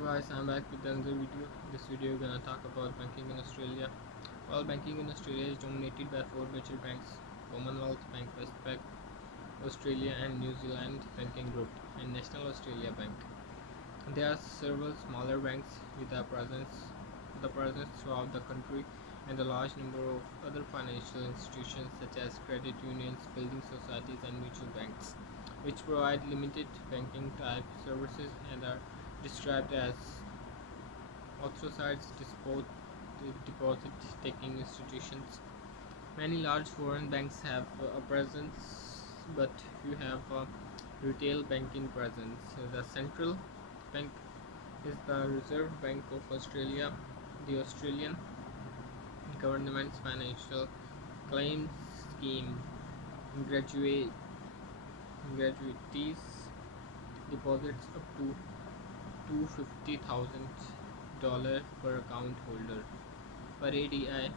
So guys, I'm back with another video. This video we're gonna talk about banking in Australia. Well, banking in Australia is dominated by four major banks: Commonwealth Bank, Westpac, Australia and New Zealand Banking Group, and National Australia Bank. There are several smaller banks with a presence throughout the country, and a large number of other financial institutions such as credit unions, building societies, and mutual banks, which provide limited banking type services and are described as authorized deposit taking institutions. Many large foreign banks have a presence, but few have a retail banking presence. The central bank is the Reserve Bank of Australia, the Australian government's financial claims scheme. Graduate, Gratuities deposits up to $250,000 per account holder per ADI.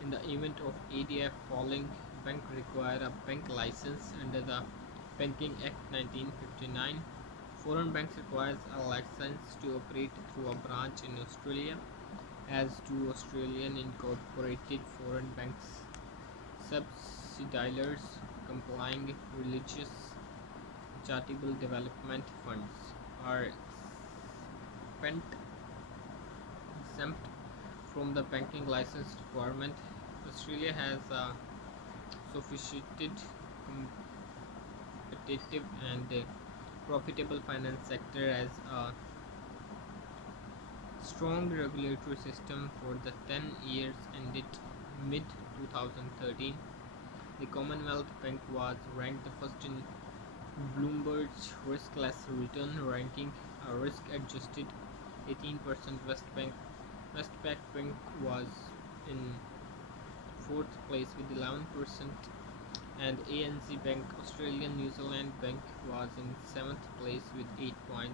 In the event of ADF falling, bank require a bank license under the Banking Act 1959. Foreign banks requires a license to operate through a branch in Australia, as do Australian incorporated foreign banks. Subsidiaries complying religious charitable development funds are exempt exempt from the banking license requirement. Australia has a sophisticated, competitive, and profitable finance sector as a strong regulatory system. For the 10 years ended mid 2013, the Commonwealth Bank was ranked first in Bloomberg's riskless return ranking, a risk adjusted 18%. Westpac Bank was in fourth place with 11%, and ANZ Bank, Australian New Zealand Bank, was in seventh place with 8.7%.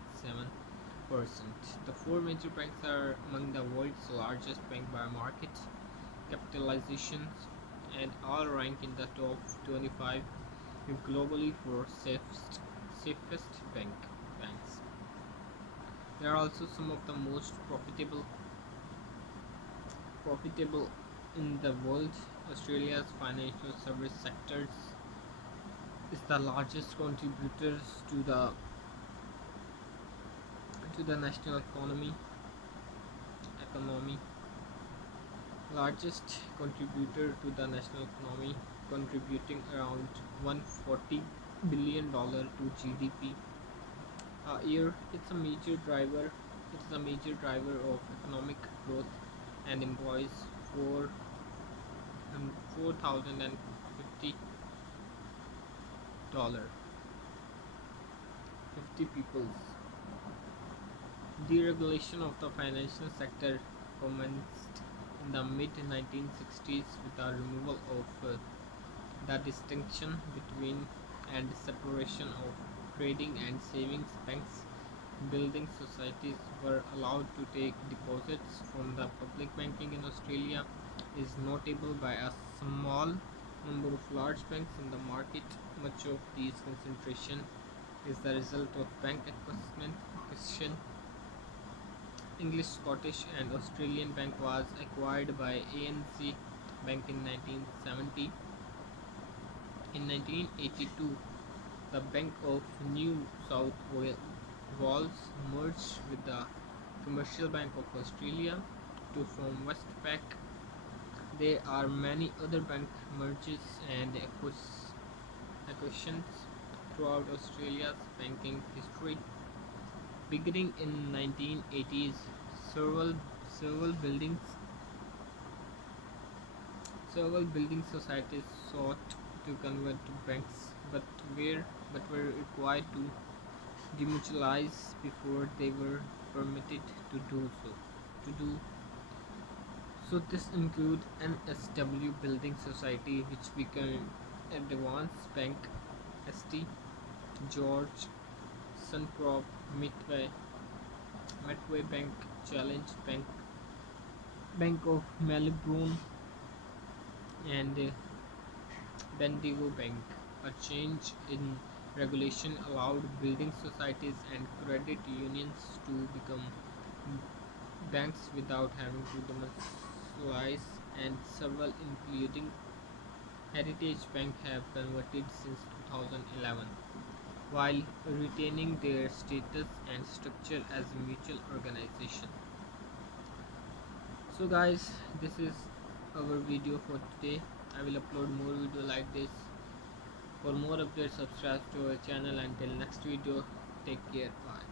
The four major banks are among the world's largest bank by market capitalizations and all rank in the top 25 globally for safest banks. They are also some of the most profitable in the world. Australia's financial service sectors is the largest contributors to the national economy largest contributor to the national economy, contributing around $140 billion to GDP a year. It is a major driver of economic growth and employs 4,050 people. Deregulation of the financial sector commenced in the mid 1960s with the removal of the distinction between and separation of trading and savings banks. Building societies were allowed to take deposits from the public. Banking in Australia is notable by a small number of large banks in the market. Much of this concentration is the result of bank acquisition. English, Scottish, and Australian Bank was acquired by ANZ Bank in 1970. In 1982, the Bank of New South Wales merged with the Commercial Bank of Australia to form Westpac. There are many other bank mergers and acquisitions throughout Australia's banking history. Beginning in 1980s, several buildings several building societies sought to convert to banks, but were required to demutualize before they were permitted to do so. To do so, this include NSW Building Society, which became Advance Bank, St. George, Suncorp, Medway Bank, Challenge Bank, Bank of Melbourne, and Bendigo Bank. A change in regulation allowed building societies and credit unions to become banks without having to domicilize, and several, including Heritage Bank, have converted since 2011, while retaining their status and structure as a mutual organization. So guys, this is our video for today. I will upload more video like this. For more updates, subscribe to our channel. Until next video, take care. Bye.